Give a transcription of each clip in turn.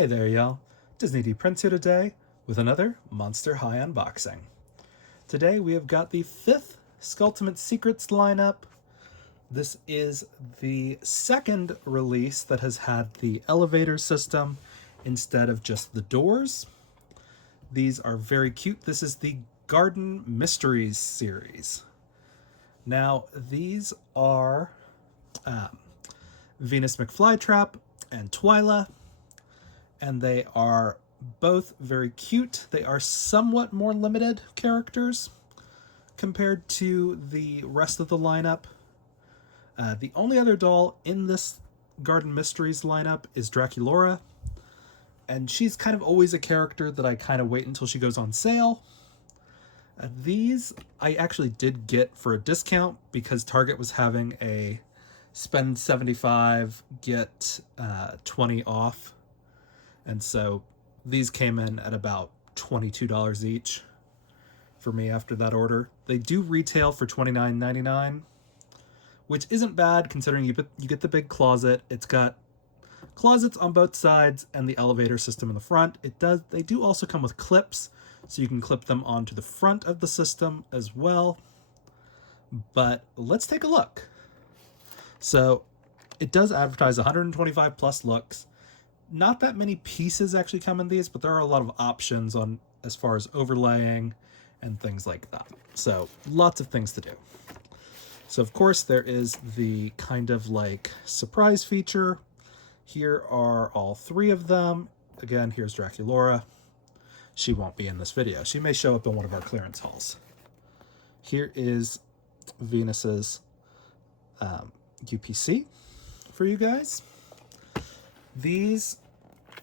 Hey there, y'all. Disney D Prince here today with another Monster High unboxing. Today we have got the 5th Skulltimate Secrets lineup. This is the second release that has had the elevator system instead of just the doors. These are very cute. This is the Garden Mysteries series. Now, these are Venus McFlytrap and Twyla, and they are both very cute. They are somewhat more limited characters compared to the rest of the lineup. The only other doll in this Garden Mysteries lineup is Draculaura, and she's kind of always a character that I kind of wait until she goes on sale. These I actually did get for a discount because Target was having a spend 75, get 20 off. And so these came in at about $22 each for me after that order. They do retail for $29.99, which isn't bad considering you get the big closet. It's got closets on both sides and the elevator system in the front. They do also come with clips, so you can clip them onto the front of the system as well. But let's take a look. So it does advertise 125 plus looks. Not that many pieces actually come in these, but there are a lot of options on as far as overlaying and things like that. So lots of things to do. So of course there is the kind of like surprise feature. Here are all 3 of them. Again, here's Draculaura. She won't be in this video. She may show up in one of our clearance hauls. Here is Venus's UPC for you guys. These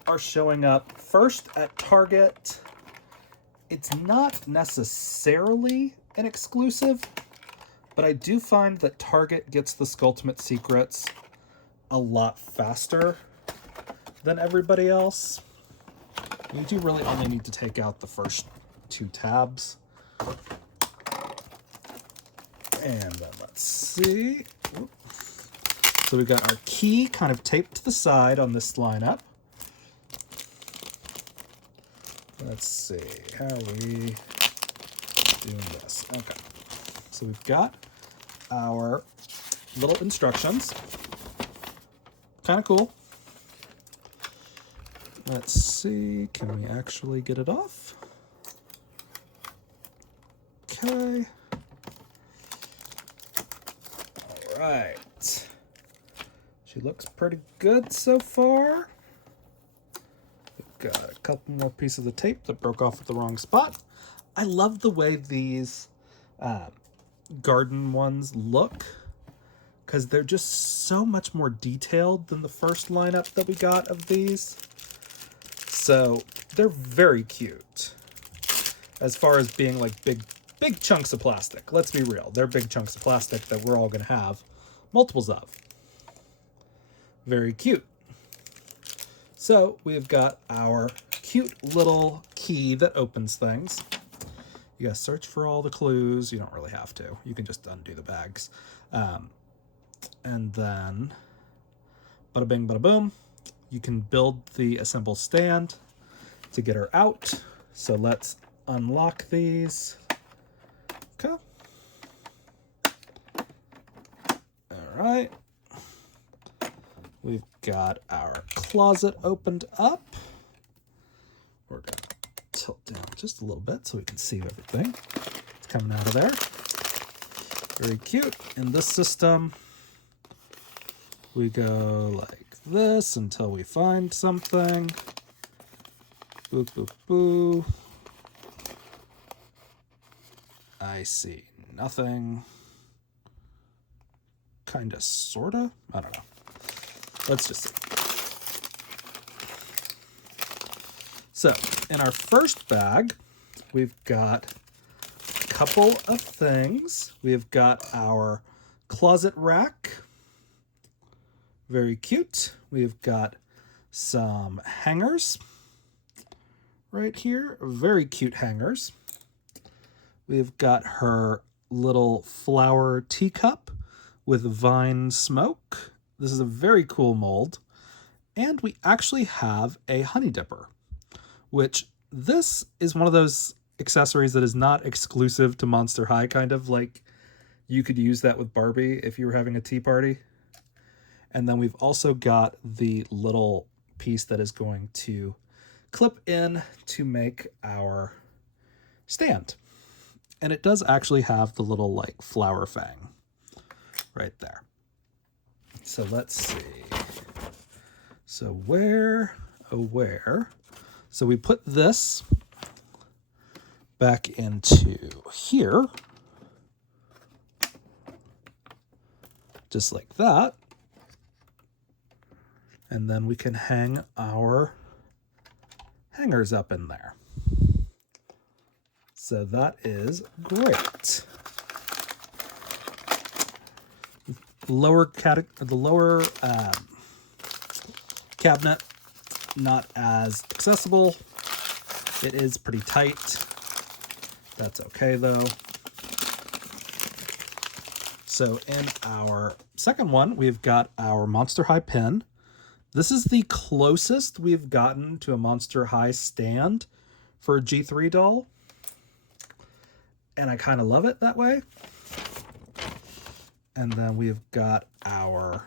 are showing up first at Target. It's not necessarily an exclusive, but I do find that Target gets the Skulltimate Secrets a lot faster than everybody else. You do really only need to take out the first 2 tabs. And then let's see. So we've got our key kind of taped to the side on this lineup. Let's see, how are we doing this? Okay, so we've got our little instructions. Kind of cool. Let's see, can we actually get it off? Okay. All right. She looks pretty good so far. We've got a couple more pieces of tape that broke off at the wrong spot. I love the way these garden ones look because they're just so much more detailed than the first lineup that we got of these. So they're very cute as far as being like big chunks of plastic. Let's be real. They're big chunks of plastic that we're all going to have multiples of. Very cute. So we've got our cute little key that opens things. You gotta search for all the clues. You don't really have to. You can just undo the bags. And then, bada bing, bada boom, you can build the assemble stand to get her out. So let's unlock these. Okay. All right. We've got our closet opened up. We're going to tilt down just a little bit so we can see everything. It's coming out of there. Very cute. In this system, we go like this until we find something. Boo, boo, boo. I see nothing. Kinda, sorta? I don't know. Let's just see. So, in our first bag, we've got a couple of things. We've got our closet rack. Very cute. We've got some hangers right here. Very cute hangers. We've got her little flower teacup with vine smoke. This is a very cool mold. And we actually have a honey dipper, which this is one of those accessories that is not exclusive to Monster High, kind of like you could use that with Barbie if you were having a tea party. And then we've also got the little piece that is going to clip in to make our stand. And it does actually have the little like flower fang right there. So let's see. So where, oh where? So we put this back into here, just like that. And then we can hang our hangers up in there. So that is great. The lower cabinet, not as accessible. It is pretty tight. That's okay though. So in our second one, we've got our Monster High pin. This is the closest we've gotten to a Monster High stand for a G3 doll. And I kind of love it that way. And then we've got our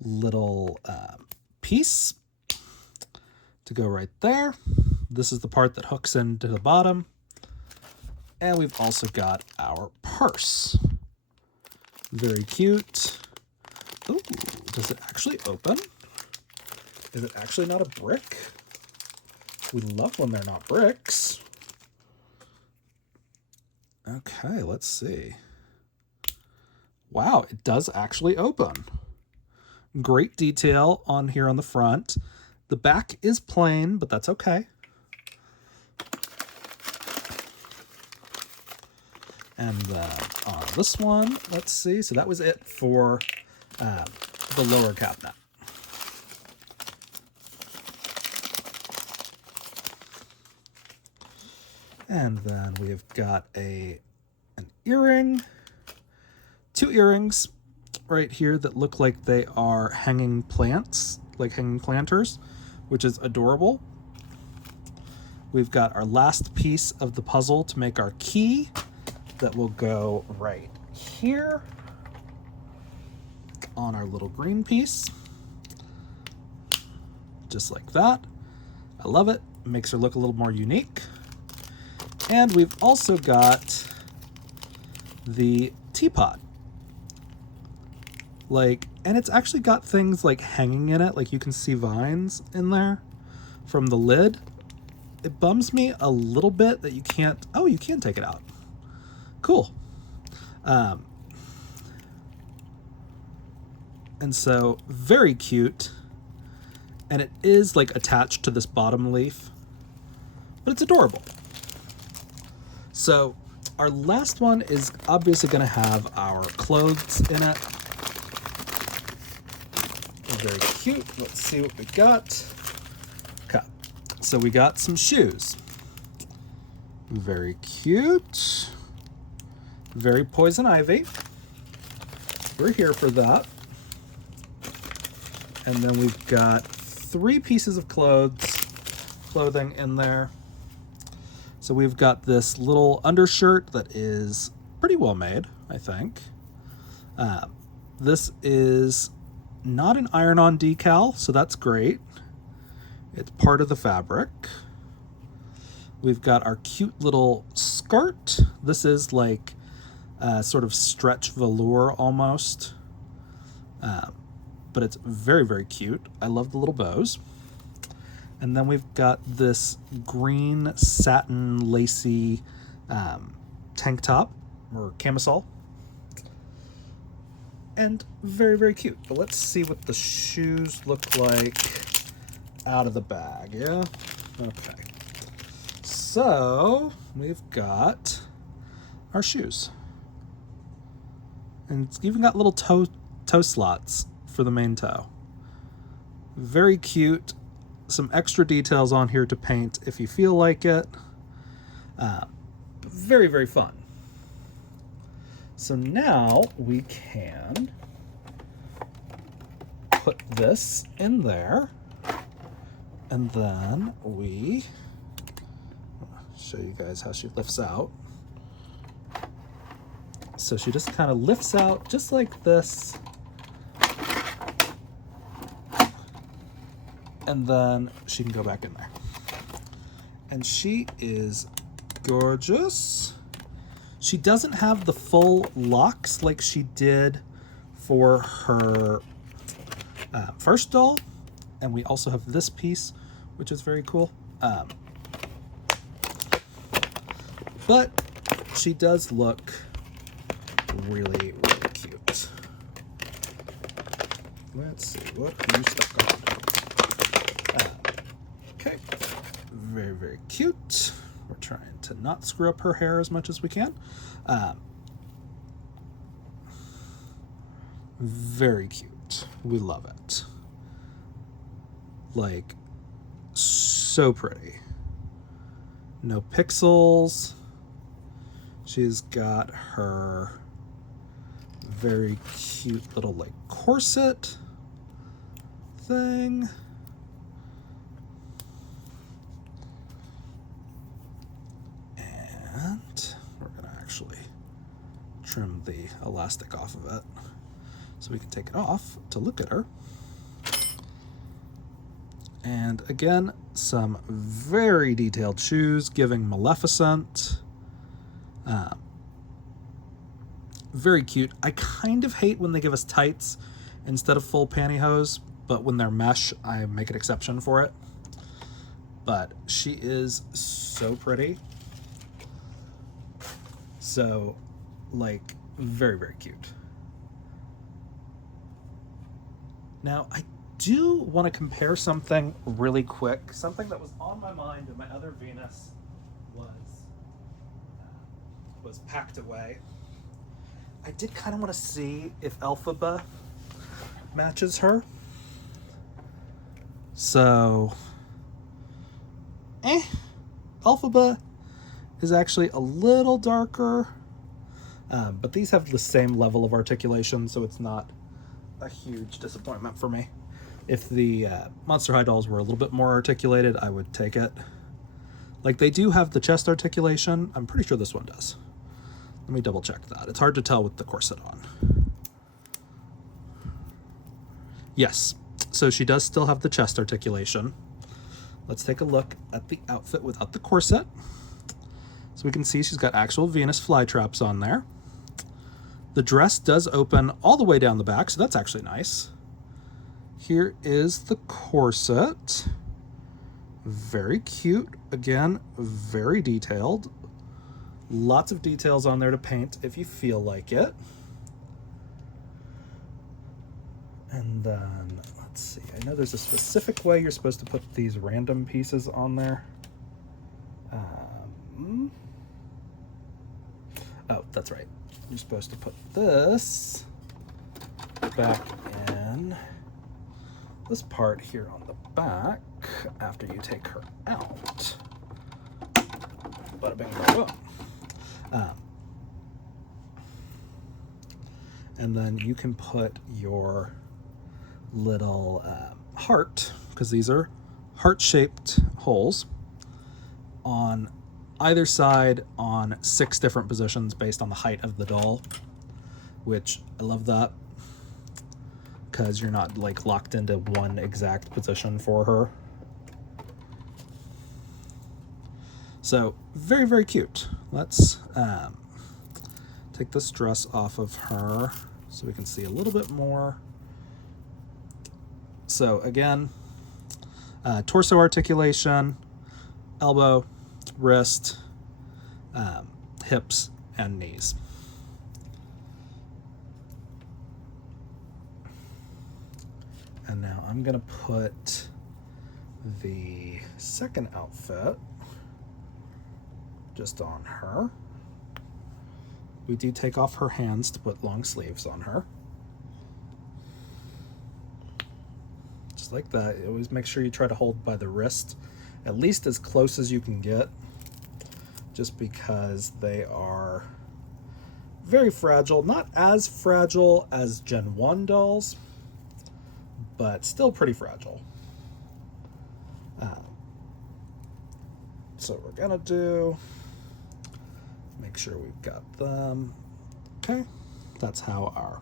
little piece to go right there. This is the part that hooks into the bottom. And we've also got our purse. Very cute. Ooh, does it actually open? Is it actually not a brick? We love when they're not bricks. Okay, let's see. Wow, it does actually open. Great detail on here on the front. The back is plain, but that's okay. And then on this one, let's see. So that was it for the lower cabinet. And then we've got an earring, two earrings right here that look like they are hanging plants, like hanging planters, which is adorable. We've got our last piece of the puzzle to make our key that will go right here on our little green piece. Just like that. I love it. Makes her look a little more unique. And we've also got the teapot. And it's actually got things like hanging in it, like you can see vines in there from the lid. It bums me a little bit that you can't, oh, you can take it out. Cool. And so very cute. And it is like attached to this bottom leaf, but it's adorable. So our last one is obviously going to have our clothes in it. Very cute. Let's see what we got. Okay. So we got some shoes. Very cute. Very poison ivy. We're here for that. And then we've got 3 pieces of clothing in there. So we've got this little undershirt that is pretty well made, I think. This is not an iron-on decal, so that's great. It's part of the fabric. We've got our cute little skirt. This is like sort of stretch velour almost. But it's very, very cute. I love the little bows. And then we've got this green satin lacy tank top or camisole. And very, very cute. But let's see what the shoes look like out of the bag, yeah? Okay. So we've got our shoes. And it's even got little toe slots for the main toe. Very cute. Some extra details on here to paint if you feel like it. Very, very fun. So now we can put this in there, and then we show you guys how she lifts out. So she just kind of lifts out just like this, and then she can go back in there. And she is gorgeous. She doesn't have the full locks like she did for her first doll. And we also have this piece, which is very cool. But she does look really, really cute. Let's see, what are you stuck on? Okay, very, very cute. We're trying to not screw up her hair as much as we can. Very cute. We love it. Like, so pretty. No pixels. She's got her very cute little like corset thing. And we're gonna actually trim the elastic off of it so we can take it off to look at her. And again, some very detailed shoes giving Maleficent. Very cute. I kind of hate when they give us tights instead of full pantyhose, but when they're mesh, I make an exception for it. But she is so pretty. So, like, very, very cute. Now, I do want to compare something really quick. Something that was on my mind and my other Venus was packed away. I did kind of want to see if Elphaba matches her. So, Elphaba is actually a little darker, but these have the same level of articulation, so it's not a huge disappointment for me. If the Monster High dolls were a little bit more articulated, I would take it. Like, they do have the chest articulation. I'm pretty sure this one does. Let me double check that. It's hard to tell with the corset on. Yes, so she does still have the chest articulation. Let's take a look at the outfit without the corset. So we can see she's got actual Venus flytraps on there. The dress does open all the way down the back, so that's actually nice. Here is the corset. Very cute. Again, very detailed. Lots of details on there to paint if you feel like it. And then, let's see. I know there's a specific way you're supposed to put these random pieces on there. Oh, that's right. You're supposed to put this back in this part here on the back after you take her out. Bada bing, bada boom. And then you can put your little heart, because these are heart-shaped holes, on either side on 6 different positions based on the height of the doll, which I love that, because you're not like locked into one exact position for her. So very, very cute. Let's take this dress off of her so we can see a little bit more. So again, torso articulation, elbow, wrist, hips, and knees. And now I'm gonna put the second outfit just on her. We do take off her hands to put long sleeves on her. Just like that. You always make sure you try to hold by the wrist, at least as close as you can get, just because they are very fragile. Not as fragile as Gen 1 dolls, but still pretty fragile. So we're gonna make sure we've got them. Okay, that's how our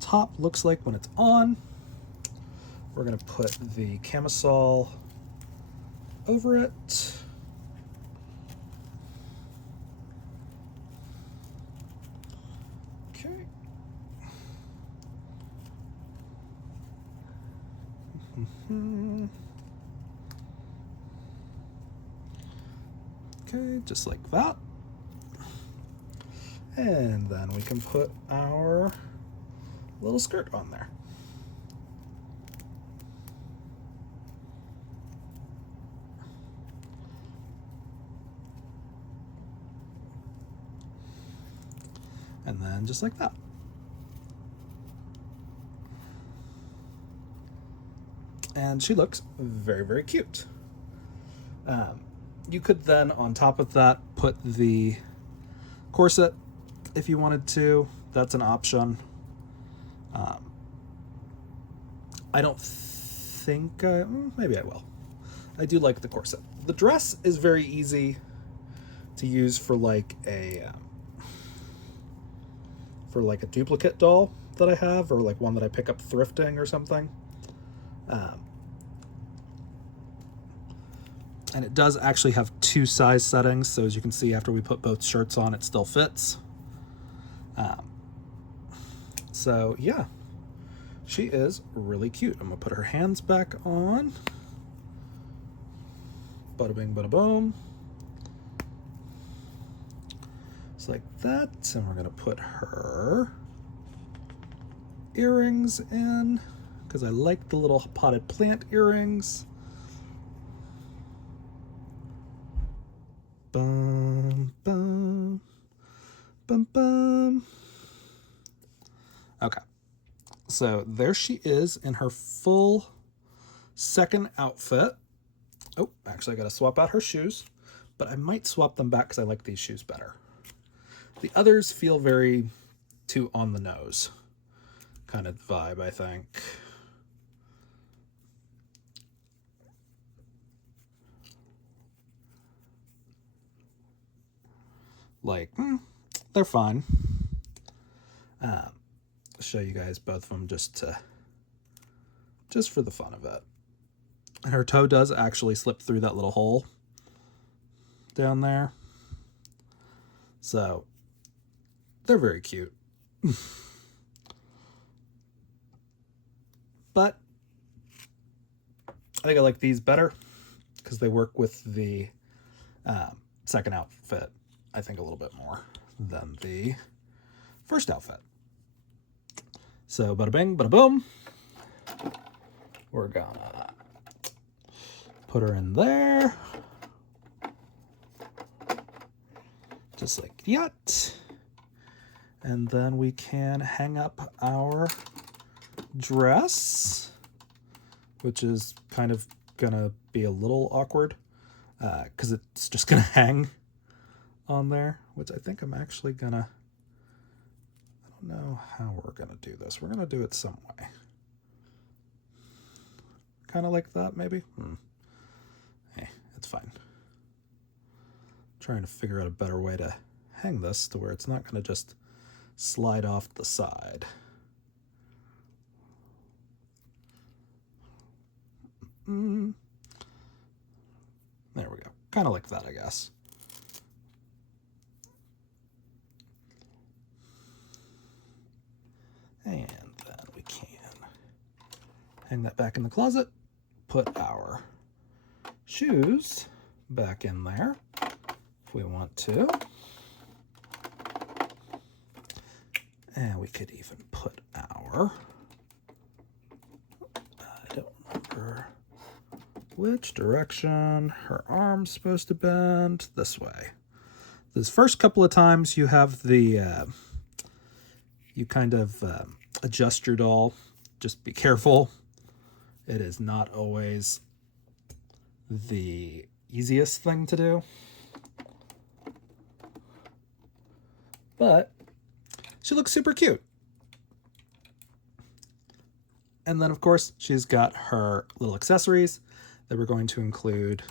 top looks like when it's on. We're gonna put the camisole over it. Okay. Okay, just like that. And then we can put our little skirt on there. And then just like that. And she looks very, very cute. You could then, on top of that, put the corset if you wanted to. That's an option. I don't think, maybe I will. I do like the corset. The dress is very easy to use for like a duplicate doll that I have, or like one that I pick up thrifting or something. And it does actually have 2 size settings, so as you can see, after we put both shirts on, it still fits. So yeah, she is really cute. I'm gonna put her hands back on. Bada bing, bada boom. Just like that. And we're gonna put her earrings in, because I like the little potted plant earrings. Bum, bum, bum, bum. Okay, so there she is in her full second outfit. Oh, actually I gotta swap out her shoes, but I might swap them back because I like these shoes better. The others feel very too on the nose kind of vibe, I think. Like, they're fine. Show you guys both of them just for the fun of it. And her toe does actually slip through that little hole down there. So they're very cute. But I think I like these better because they work with the second outfit, I think, a little bit more than the first outfit. So bada bing, bada boom. We're gonna put her in there. Just like that. And then we can hang up our dress, which is kind of gonna be a little awkward because it's just gonna hang on there, which I think I'm actually gonna, I don't know how we're gonna do this. We're gonna do it some way. Kind of like that, maybe? Hey, it's fine. Trying to figure out a better way to hang this to where it's not gonna just slide off the side. There we go. Kind of like that, I guess. And then we can hang that back in the closet. Put our shoes back in there if we want to. And we could even put our, I don't remember which direction her arm's supposed to bend. This way. This first couple of times you have the, you kind of adjust your doll. Just be careful. It is not always the easiest thing to do. But she looks super cute. And then, of course, she's got her little accessories that we're going to include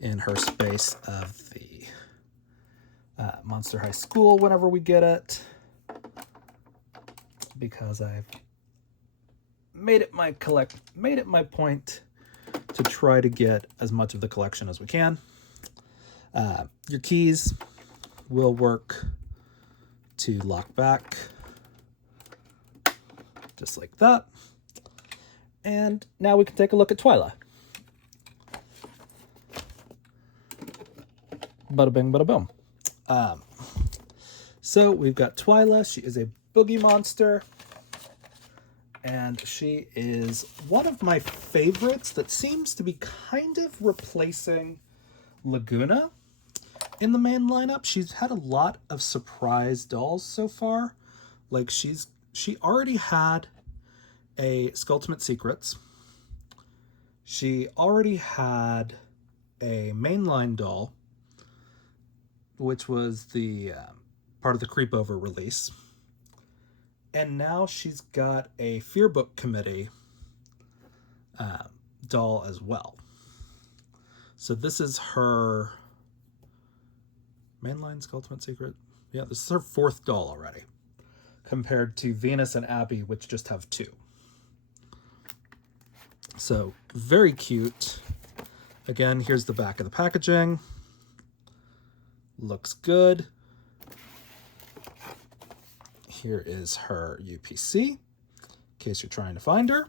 in her space of the Monster High School whenever we get it, because I've made it my point to try to get as much of the collection as we can. Your keys will work to lock back, just like that. And now we can take a look at Twyla. Bada bing, bada boom. So we've got Twyla. She is a boogie monster, and she is one of my favorites that seems to be kind of replacing Laguna in the main lineup. She's had a lot of surprise dolls so far. Like she already had a Skulltimate Secrets. She already had a mainline doll, which was the part of the Creepover release. And now she's got a Fear Book Committee doll as well. So this is her mainline Skulltimate Secret. Yeah, this is her 4th doll already, compared to Venus and Abby, which just have 2. So very cute. Again, here's the back of the packaging. Looks good. Here is her UPC, in case you're trying to find her.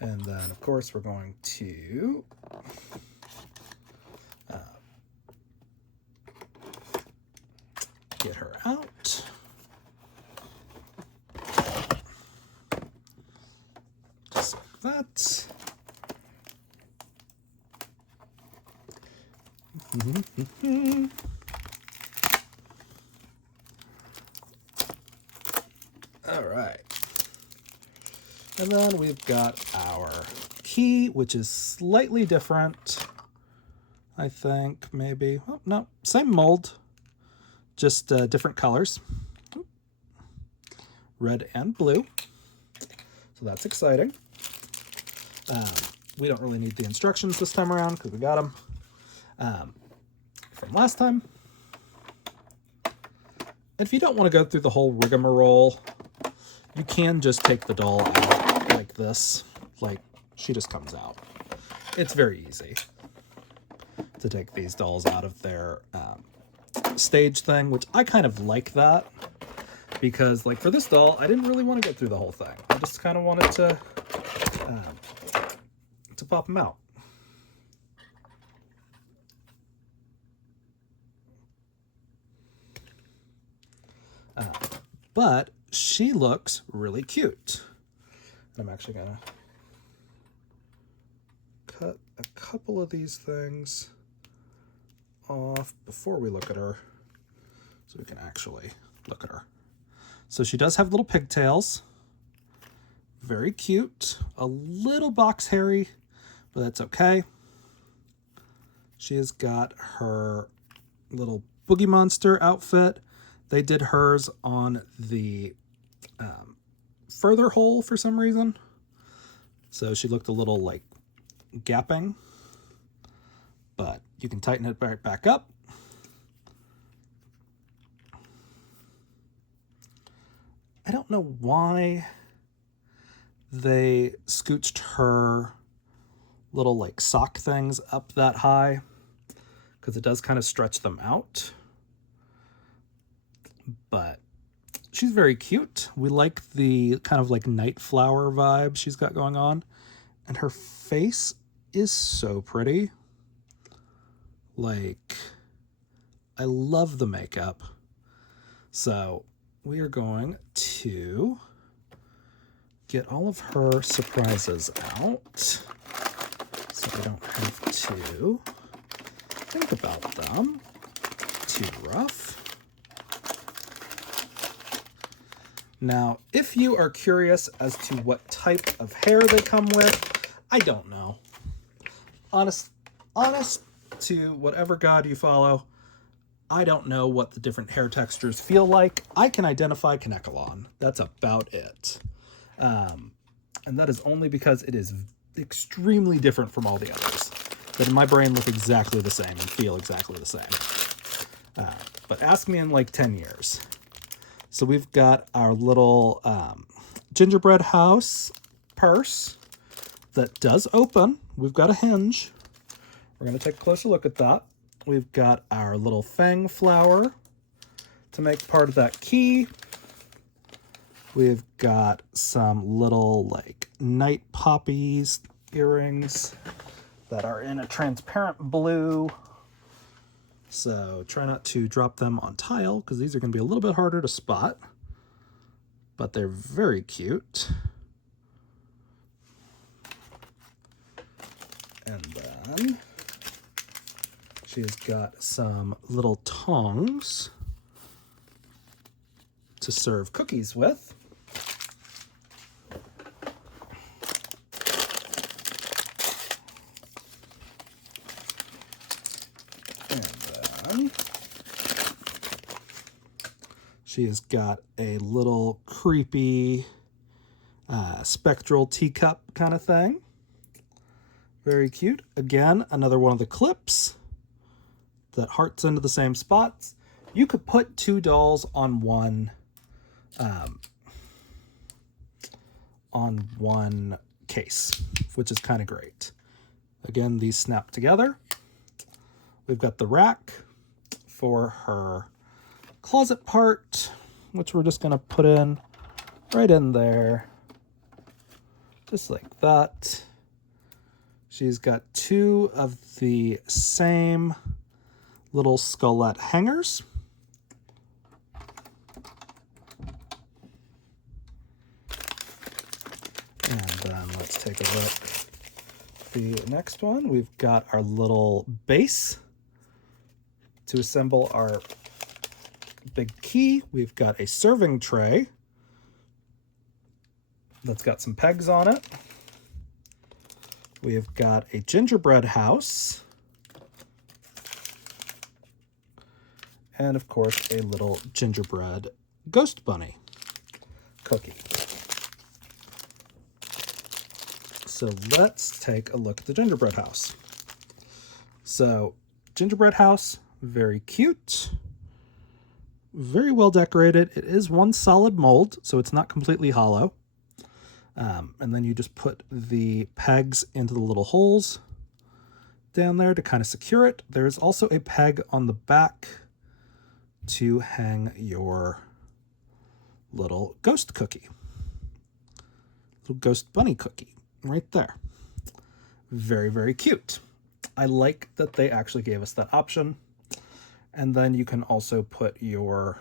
And then, of course, we're going to get her out. Just like that. All right. And then we've got our key, which is slightly different. I think maybe, oh, no, same mold, just different colors, red and blue. So that's exciting. We don't really need the instructions this time around because we got them from last time. And if you don't want to go through the whole rigmarole, you can just take the doll out like this. Like, she just comes out. It's very easy to take these dolls out of their stage thing, which I kind of like that. Because, like, for this doll, I didn't really want to go through the whole thing. I just kind of wanted to pop them out. But she looks really cute. I'm actually gonna cut a couple of these things off before we look at her, so we can actually look at her. So she does have little pigtails. Very cute. A little box hairy, but that's okay. She has got her little Boogie Monster outfit. They did hers on the further hole for some reason. So she looked a little like gapping, but you can tighten it back up. I don't know why they scooched her little like sock things up that high, because it does kind of stretch them out. But she's very cute. We like the kind of like night flower vibe she's got going on. And her face is so pretty. Like, I love the makeup. So we are going to get all of her surprises out, so we don't have to think about them too rough. Now, if you are curious as to what type of hair they come with, I don't know. Honest to whatever god you follow, I don't know what the different hair textures feel like. I can identify Kanekalon. That's about it. And that is only because it is extremely different from all the others that in my brain look exactly the same and feel exactly the same. But ask me in like 10 years. So we've got our little gingerbread house purse that does open. We've got a hinge. We're going to take a closer look at that. We've got our little fang flower to make part of that key. We've got some little like night poppies earrings that are in a transparent blue. So try not to drop them on tile because these are going to be a little bit harder to spot. But they're very cute. And then she's got some little tongs to serve cookies with. She has got a little creepy spectral teacup kind of thing. Very cute. Again, another one of the clips that hearts into the same spots. You could put 2 dolls on one case, which is kind of great. Again, these snap together. We've got the rack for her closet part, which we're just going to put in right in there, just like that. She's got 2 of the same little skullet hangers. And then let's take a look. The next one, we've got our little base to assemble our big key. We've got a serving tray that's got some pegs on it. We've got a gingerbread house. And of course, a little gingerbread ghost bunny cookie. So let's take a look at the gingerbread house. So gingerbread house, very cute. Very well decorated. It is one solid mold, so it's not completely hollow. And then you just put the pegs into the little holes down there to kind of secure it. There's also a peg on the back to hang your little ghost cookie. Little ghost bunny cookie right there. Very, very cute. I like that they actually gave us that option. And then you can also put your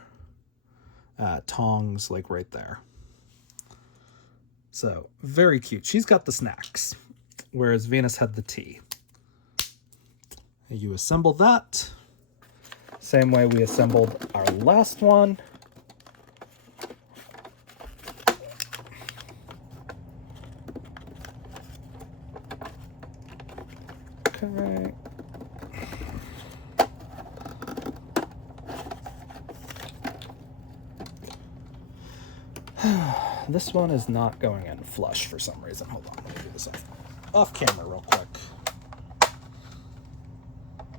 tongs like right there. So very cute. She's got the snacks, whereas Venus had the tea. You assemble that. Same way we assembled our last one. Okay. This one is not going in flush for some reason. Hold on, let me do this off camera real quick.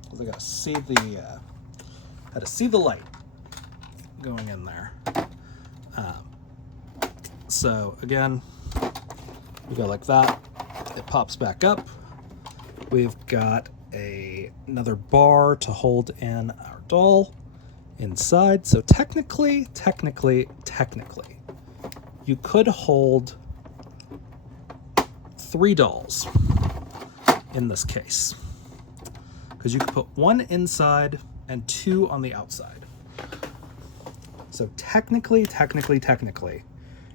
Because I gotta see the had to see the light going in there. So again, we go like that. It pops back up. We've got another bar to hold in our doll inside. So technically, you could hold 3 dolls in this case, because you could put 1 inside and 2 on the outside. So technically,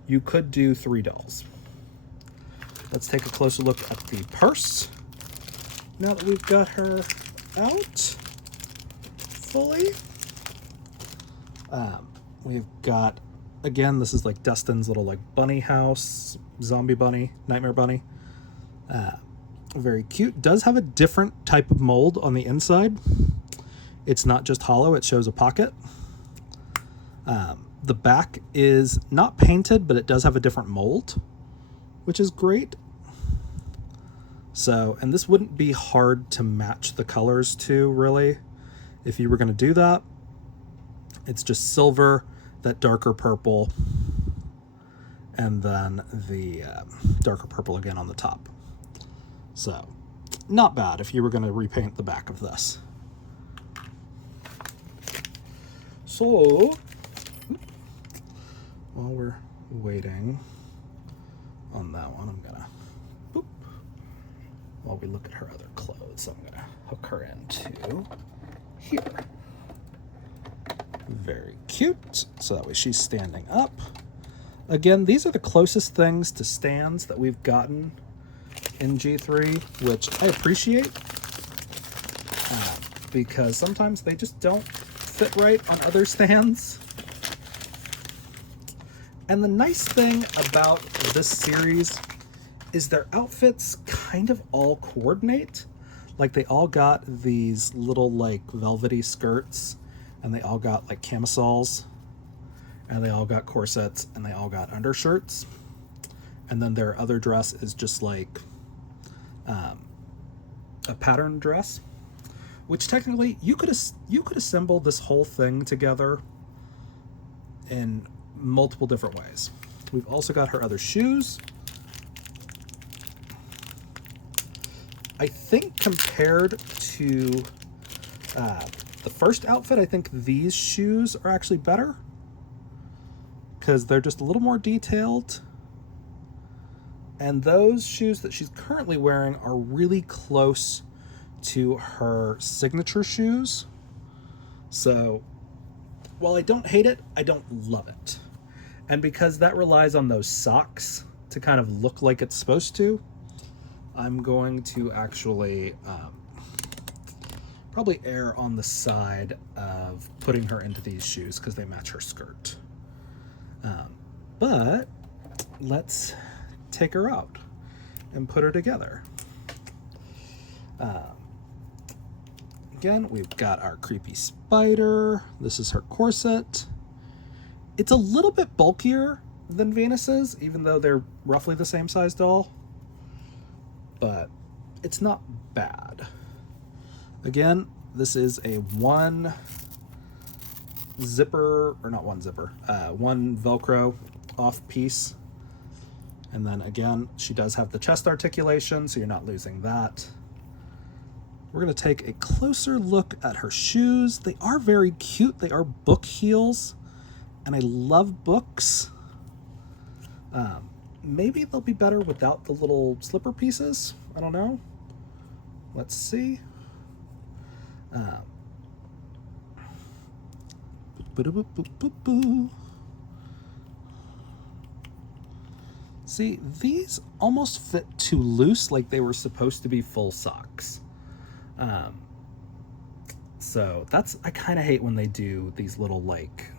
you could do 3 dolls. Let's take a closer look at the purse. Now that we've got her out fully, we've got, again, this is like Dustin's little like bunny house, zombie bunny, nightmare bunny. Very cute. Does have a different type of mold on the inside. It's not just hollow, it shows a pocket. The back is not painted, but it does have a different mold. which is great. So, and this wouldn't be hard to match the colors to, really, if you were going to do that. It's just silver, that darker purple, and then the darker purple again on the top. So, not bad if you were going to repaint the back of this. So, while we're waiting on that one, I'm gonna, boop, while we look at her other clothes, I'm gonna hook her into here. Very cute, so that way she's standing up. Again, these are the closest things to stands that we've gotten in G3, which I appreciate, because sometimes they just don't fit right on other stands. And the nice thing about this series is their outfits kind of all coordinate. Like, they all got these little like velvety skirts, and they all got like camisoles, and they all got corsets, and they all got undershirts. And then their other dress is just like a pattern dress, which technically you could assemble this whole thing together in multiple different ways. We've also got her other shoes. I think compared to the first outfit, I think these shoes are actually better because they're just a little more detailed. And those shoes that she's currently wearing are really close to her signature shoes. So while I don't hate it, I don't love it. And because that relies on those socks to kind of look like it's supposed to, I'm going to actually probably err on the side of putting her into these shoes because they match her skirt. But let's take her out and put her together. Again, we've got our creepy spider. This is her corset. It's a little bit bulkier than Venus's, even though they're roughly the same size doll. But it's not bad. Again, this is a one Velcro off piece. And then again, she does have the chest articulation, so you're not losing that. We're going to take a closer look at her shoes. They are very cute. They are book heels, and I love books. Maybe they'll be better without the little slipper pieces. I don't know. Let's see. See, these almost fit too loose, like they were supposed to be full socks. So that's, I kind of hate when they do these little like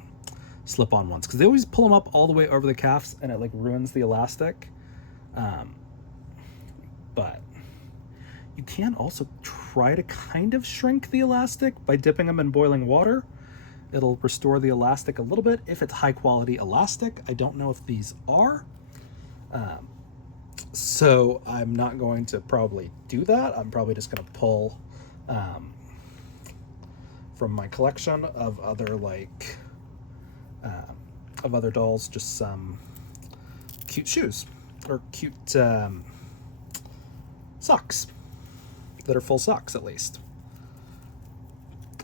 slip-on ones, because they always pull them up all the way over the calves and it like ruins the elastic. But you can also try to kind of shrink the elastic by dipping them in boiling water. It'll restore the elastic a little bit if it's high quality elastic. I don't know if these are. So I'm not going to probably do that. I'm probably just going to pull from my collection of other like of other dolls, just some cute shoes or cute socks that are full socks at least.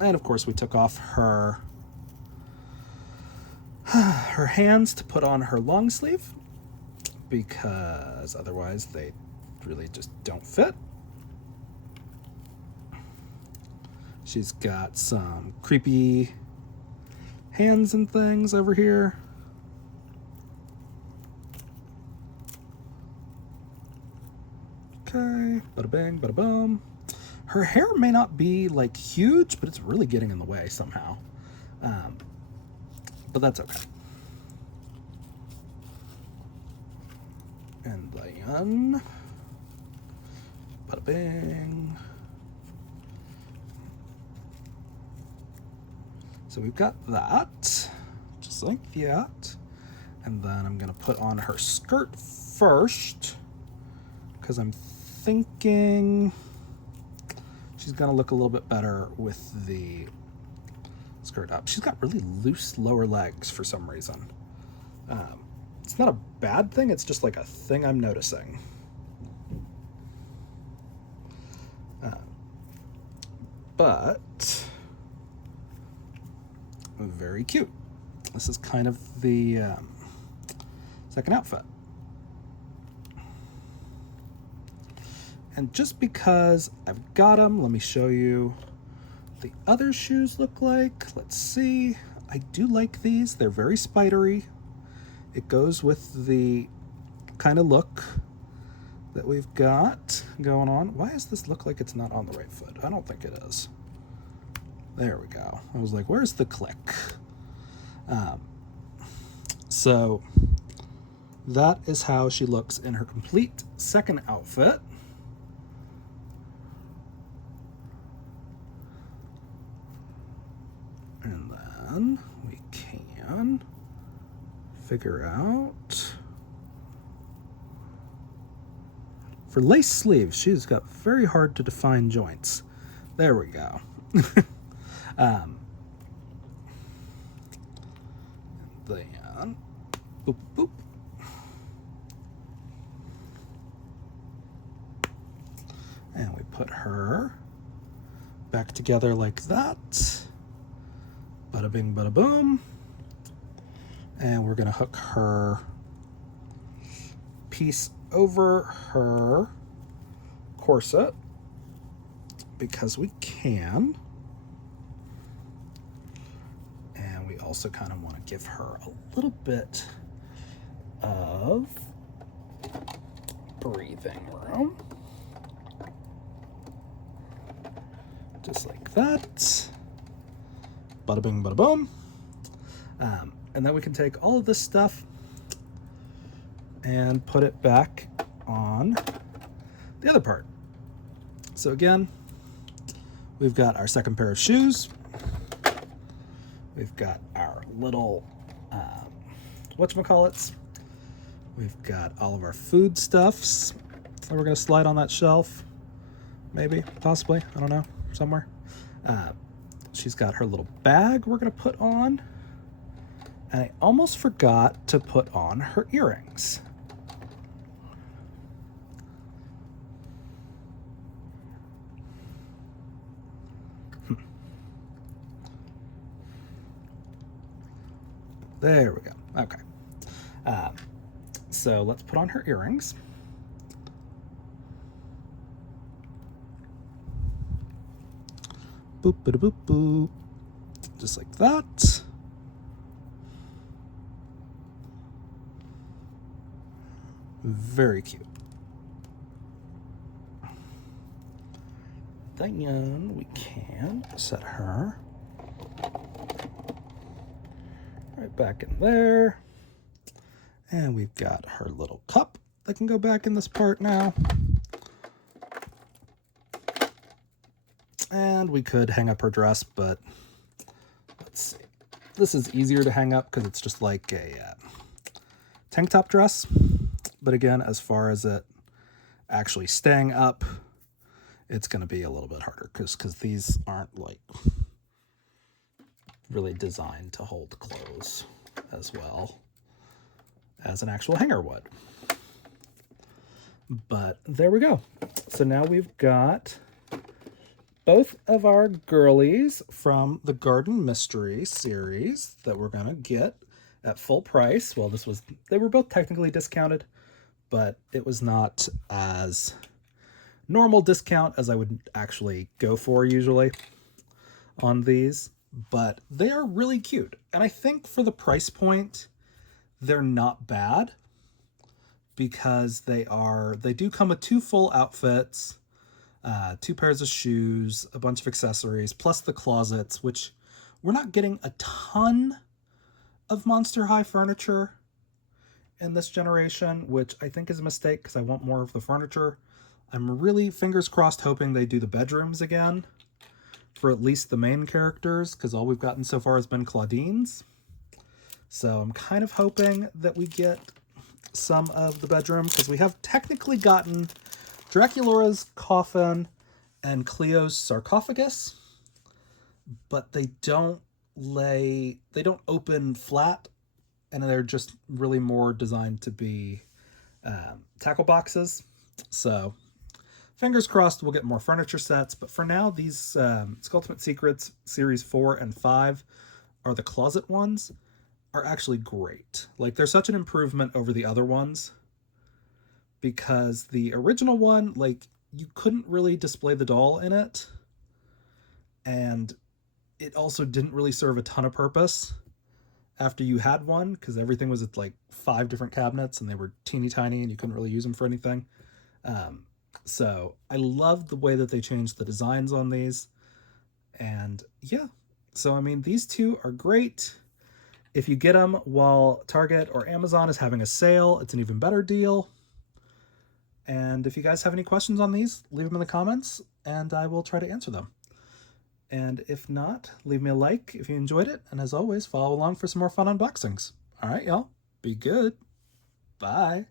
And of course we took off her hands to put on her long sleeve, because otherwise they really just don't fit. She's got some creepy hands and things over here. Okay, bada bang, bada boom. Her hair may not be like huge, but it's really getting in the way somehow. But that's okay. And then, bada bang. So we've got that, just like that. And then I'm gonna put on her skirt first, because I'm thinking she's going to look a little bit better with the skirt up. She's got really loose lower legs for some reason. It's not a bad thing, it's just like a thing I'm noticing. But very cute. This is kind of the second outfit. And just because I've got them, let me show you what the other shoes look like. Let's see. I do like these. They're very spidery. It goes with the kind of look that we've got going on. Why does this look like it's not on the right foot? I don't think it is. There we go. I was like, where's the click? So that is how she looks in her complete second outfit. And then we can figure out, for lace sleeves, she's got very hard to define joints. There we go. Then, boop, boop. And we put her back together like that. Bada bing, bada boom. And we're gonna hook her piece over her corset because we can. And we also kind of want to give her a little bit of breathing room. Just like that. Bada bing, bada boom. And then we can take all of this stuff and put it back on the other part. So again, we've got our second pair of shoes. We've got our little, whatchamacallits. We've got all of our foodstuffs that we're gonna slide on that shelf. Maybe, possibly, I don't know, somewhere. She's got her little bag we're gonna put on. And I almost forgot to put on her earrings. There we go. Okay. So let's put on her earrings. Boop, boop, boop, boop. Just like that. Very cute. Then we can set her right back in there. And we've got her little cup that can go back in this part now. And we could hang up her dress, but let's see. This is easier to hang up because it's just like a tank top dress. But again, as far as it actually staying up, it's going to be a little bit harder because these aren't like really designed to hold clothes as well as an actual hanger would. But there we go. So now we've got both of our girlies from the Garden Mystery series that we're going to get at full price. Well, they were both technically discounted, but it was not as normal discount as I would actually go for usually on these, but they are really cute. And I think for the price point, they're not bad because they do come with 2 full outfits, 2 pairs of shoes, a bunch of accessories, plus the closets, which we're not getting a ton of Monster High furniture in this generation, which I think is a mistake because I want more of the furniture. I'm really, fingers crossed, hoping they do the bedrooms again for at least the main characters, because all we've gotten so far has been Claudine's. So I'm kind of hoping that we get some of the bedroom, because we have technically gotten Draculaura's coffin and Cleo's sarcophagus, but they don't open flat, and they're just really more designed to be tackle boxes. So fingers crossed we'll get more furniture sets, but for now, these Skulltimate Secrets Series 4 and 5 are the closet ones, are actually great. Like, they're such an improvement over the other ones, because the original one, like, you couldn't really display the doll in it, and it also didn't really serve a ton of purpose after you had one, because everything was at like 5 different cabinets and they were teeny tiny and you couldn't really use them for anything. So I love the way that they changed the designs on these. And yeah, so I mean, these two are great. If you get them while Target or Amazon is having a sale, it's an even better deal. And if you guys have any questions on these, leave them in the comments and I will try to answer them. And if not, leave me a like if you enjoyed it. And as always, follow along for some more fun unboxings. All right, y'all. Be good. Bye.